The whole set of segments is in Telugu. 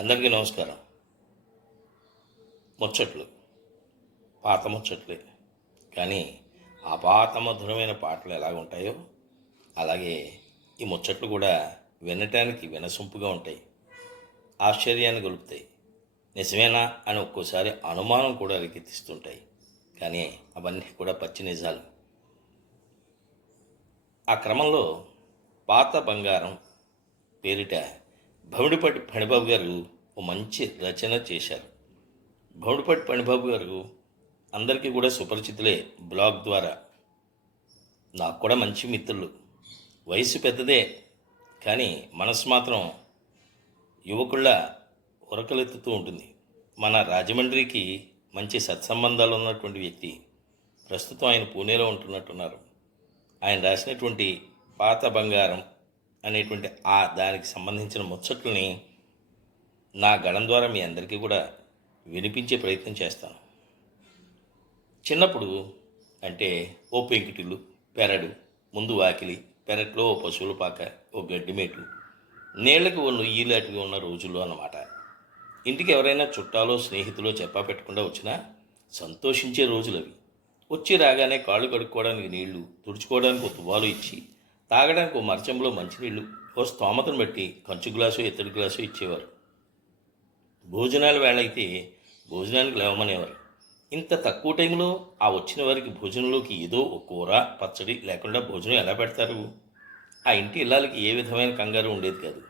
అందరికీ నమస్కారం. ముచ్చట్లు పాత ముచ్చట్లే, కానీ ఆ పాత మధురమైన పాటలు ఎలాగుంటాయో అలాగే ఈ ముచ్చట్లు కూడా వినటానికి వినసొంపుగా ఉంటాయి, ఆశ్చర్యాన్ని గొలుపుతాయి, నిజమేనా అని ఒక్కోసారి అనుమానం కూడా రేకెత్తిస్తుంటాయి. కానీ అవన్నీ కూడా పచ్చి నిజాలు. ఆ క్రమంలో పాత బంగారం పేరిట భమిడిపట్టి ఫణిబాబు గారు ఓ మంచి రచన చేశారు. భమిడిపట్టి ఫణిబాబు గారు అందరికీ కూడా సుపరిచితులే బ్లాగ్ ద్వారా. నాకు కూడా మంచి మిత్రులు. వయసు పెద్దదే, కానీ మనసు మాత్రం యువకుళ్ళ ఉరకలెత్తుతూ ఉంటుంది. మన రాజమండ్రికి మంచి సత్సంబంధాలు ఉన్నటువంటి వ్యక్తి. ప్రస్తుతం ఆయన పూణేలో ఉంటున్నట్టున్నారు. ఆయన రాసినటువంటి పాత బంగారం అనేటువంటి దానికి సంబంధించిన ముచ్చట్లని నా గళం ద్వారా మీ అందరికీ కూడా వినిపించే ప్రయత్నం చేస్తాను. చిన్నప్పుడు అంటే ఓ పెంకుటిల్లు, పెరడు, ముందు వాకిలి, పెరట్లో ఓ పశువుల పాక, ఓ గడ్డిమేటు, నీళ్లకు ఓ నుయ్యిలాంటివి ఉన్న రోజుల్లో అన్నమాట. ఇంటికి ఎవరైనా చుట్టాలో స్నేహితులో చెప్పా పెట్టకుండా వచ్చినా సంతోషించే రోజులు అవి. వచ్చి రాగానే కాళ్ళు కడుక్కోవడానికి నీళ్లు, తుడుచుకోవడానికి ఓ తువ్వాలు ఇచ్చి, తాగడానికి ఓ మరచంలో మంచినీళ్ళు, ఓ స్తోమతను బట్టి కంచు గ్లాసు, ఇత్తడి గ్లాసు ఇచ్చేవారు. భోజనాల వేళ అయితే భోజనానికి లేవమనేవారు. ఇంత తక్కువ టైంలో ఆ వచ్చిన వారికి భోజనంలోకి ఏదో ఒక కూర, పచ్చడి లేకుండా భోజనం ఎలా పెడతారు? ఆ ఇంటి ఇళ్ళకి ఏ విధమైన కంగారు ఉండేది కాదు.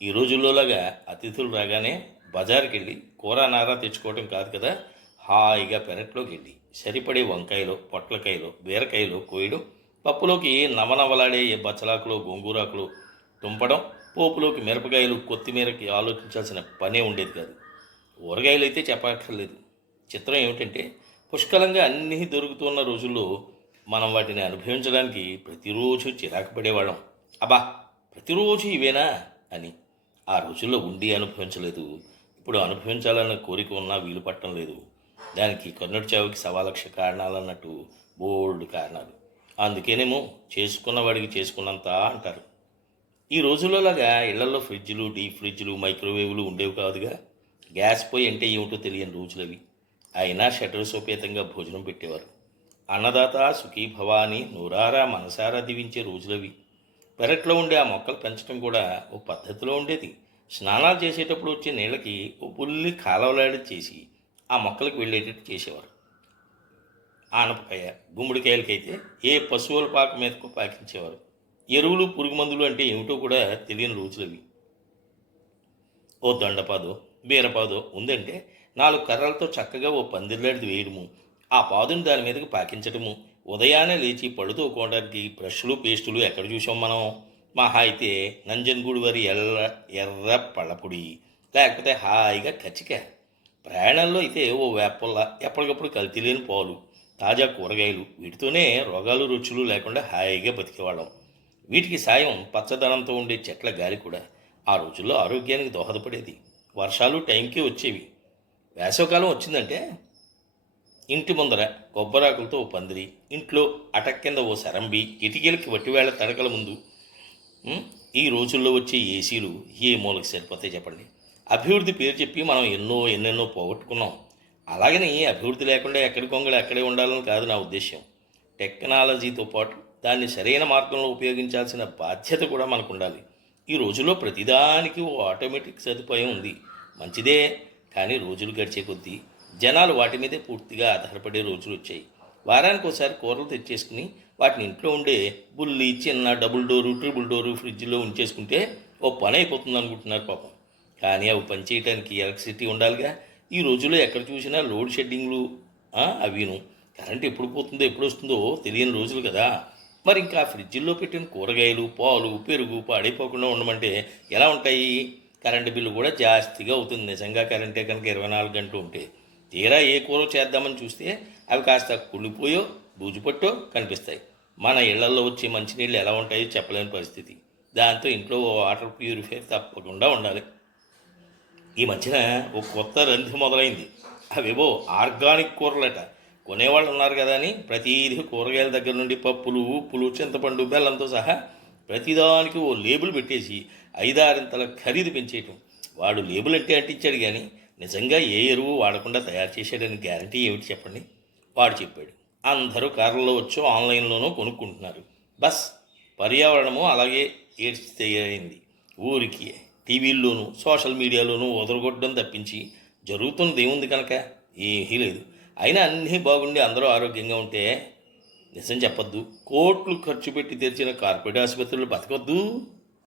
ఈ రోజుల్లోలాగా అతిథులు రాగానే బజారుకి వెళ్ళి కూర నారా తెచ్చుకోవడం కాదు కదా. హాయిగా పెరట్లోకి వెళ్ళి సరిపడే వంకాయలో, పొట్లకాయలో, బీరకాయలో కోయడం, పప్పులోకి నవనవలాడే బచ్చలాకులో, గోంగూరాకులు తుంపడం, పోపులోకి మిరపకాయలు, కొత్తిమీరకి ఆలోచించాల్సిన పనే ఉండేది కాదు. ఊరగాయలు అయితే చెప్పక్కర్లేదు. చిత్రం ఏమిటంటే పుష్కలంగా అన్నీ దొరుకుతున్న రోజుల్లో మనం వాటిని అనుభవించడానికి ప్రతిరోజు చిరాకు పడేవాళ్ళం. అబ్బా, ప్రతిరోజు ఇవేనా అని. ఆ రోజుల్లో ఉండి అనుభవించలేదు. ఇప్పుడు అనుభవించాలన్న కోరిక ఉన్నా వీలు పట్టడం లేదు. దానికి కర్ణుడి చావుకి 1,00,000 కారణాలు అన్నట్టు బోల్డ్ కారణాలు. అందుకేనేమో చేసుకున్న వాడికి చేసుకున్నంత అంటారు. ఈ రోజుల్లోలాగా ఇళ్లలో ఫ్రిడ్జ్లు, డీప్ ఫ్రిడ్జ్లు, మైక్రోవేవ్లు ఉండేవి కాదుగా. గ్యాస్ పొయ్యి అంటే ఏమిటో తెలియని రోజులవి. అయినా షటర్ సోపేతంగా భోజనం పెట్టేవారు. అన్నదాత సుఖీభవ అని నూరారా మనసారా దీవించే రోజులవి. పెరట్లో ఉండే ఆ మొక్కలు పెంచడం కూడా ఓ పద్ధతిలో ఉండేది. స్నానాలు చేసేటప్పుడు వచ్చే నీళ్ళకి ఓ పుల్లి కాలవలాడి చేసి ఆ మొక్కలకు వెళ్ళేటట్టు చేసేవారు. ఆనపకాయ, గుమ్మడికాయలకైతే ఏ పశువుల పాక మీదకు పాకించేవారు. ఎరువులు, పురుగు మందులు అంటే ఏమిటో కూడా తెలియని రోజులవి. ఓ దొండపాదో, బీరపాదో ఉందంటే 4 కర్రలతో చక్కగా ఓ పందిర్లాంటిది వేయడము, ఆ పాదుని దాని మీదకి పాకించడము, ఉదయాన్నే లేచి పళ్ళు తోముకోవడానికి బ్రష్లు, పేస్టులు ఎక్కడ చూసాం మనం? మహా అయితే నంజన్గూడి వారి ఎర్ర పళ్ళపొడి, లేకపోతే హాయిగా కచ్చిక. ప్రయాణంలో అయితే ఓ వేపల్ల, ఎప్పటికప్పుడు కల్తీ లేని పాలు, తాజా కూరగాయలు, వీటితోనే రోగాలు రుచులు లేకుండా హాయిగా బతికేవాళ్ళం. వీటికి సాయం పచ్చదనంతో ఉండే చెట్ల గాలి కూడా ఆ రోజుల్లో ఆరోగ్యానికి దోహదపడేది. వర్షాలు టైంకి వచ్చేవి. వేసవకాలం వచ్చిందంటే ఇంటి ముందర కొబ్బరాకులతో ఓ పందిరి, ఇంట్లో అటక్ కింద ఓ సరంబి, కిటికీలకి వట్టివేళ్ల తడకల ముందు. ఈ రోజుల్లో వచ్చే ఏసీలు ఏ మూలకి సరిపోతాయి చెప్పండి? అభివృద్ధి పేరు చెప్పి మనం ఎన్నెన్నో పోగొట్టుకున్నాం. అలాగని అభివృద్ధి లేకుండా ఎక్కడి కొంగలు అక్కడే ఉండాలని కాదు నా ఉద్దేశం. టెక్నాలజీతో పాటు దాన్ని సరైన మార్గంలో ఉపయోగించాల్సిన బాధ్యత కూడా మనకు ఉండాలి. ఈ రోజుల్లో ప్రతిదానికి ఓ ఆటోమేటిక్ సదుపాయం ఉంది, మంచిదే. కానీ రోజులు గడిచే కొద్దీ జనాలు వాటి మీదే పూర్తిగా ఆధారపడే రోజులు వచ్చాయి. వారానికి ఒకసారి కూరలు తెచ్చేసుకుని వాటిని ఇంట్లో ఉండే బుల్లి, చిన్న, డబుల్ డోరు, ట్రిపుల్ డోరు ఫ్రిడ్జ్లో ఉంచేసుకుంటే ఓ పని అయిపోతుంది అనుకుంటున్నారు పాపం. కానీ అవి పనిచేయడానికి ఎలక్ట్రిసిటీ ఉండాలిగా. ఈ రోజుల్లో ఎక్కడ చూసినా లోడ్ షెడ్డింగ్లు అవిను. కరెంట్ ఎప్పుడు పోతుందో ఎప్పుడు వస్తుందో తెలియని రోజులు కదా. మరి ఇంకా ఫ్రిడ్జిల్లో పెట్టిన కూరగాయలు, పాలు, పెరుగు పాడైపోకుండా ఉండమంటే ఎలా ఉంటాయి? కరెంటు బిల్లు కూడా జాస్తిగా అవుతుంది నిజంగా కరెంటే కనుక 24 గంటలు ఉంటే. తీరా ఏ కూర చేద్దామని చూస్తే అవి కాస్త కుళ్ళిపోయో బూజుపట్టో కనిపిస్తాయి. మన ఇళ్లలో వచ్చే మంచినీళ్ళు ఎలా ఉంటాయో చెప్పలేని పరిస్థితి. దాంతో ఇంట్లో వాటర్ ప్యూరిఫైర్ తప్పకుండా ఉండాలి. ఈ మధ్యన ఒక కొత్త రంధి మొదలైంది. అవేవో ఆర్గానిక్ కూరలట. కొనేవాళ్ళు ఉన్నారు కదా అని ప్రతిదీ కూరగాయల దగ్గర నుండి పప్పులు, ఉప్పులు, చింతపండు, బెల్లంతో సహా ప్రతిదానికి ఓ లేబుల్ పెట్టేసి 5-6 ఖరీదు పెంచేయటం. వాడు లేబుల్ అంటే అంటించాడు కానీ నిజంగా ఏ ఎరువు వాడకుండా తయారు చేశాడని గ్యారంటీ ఏమిటి చెప్పండి. వాడు చెప్పాడు. అందరూ కార్లలో వచ్చో ఆన్లైన్లోనూ కొనుక్కుంటున్నారు. బస్ పర్యావరణము అలాగే ఏడ్చితేయింది. ఊరికి టీవీల్లోనూ సోషల్ మీడియాలోనూ వదలగొట్టడం తప్పించి జరుగుతున్నది ఏముంది కనుక ఏమీ లేదు. అయినా అన్నీ బాగుండి అందరూ ఆరోగ్యంగా ఉంటే నిజం చెప్పొద్దు, కోట్లు ఖర్చు పెట్టి తెరిచిన కార్పొరేట్ ఆసుపత్రులు బతకొద్దు.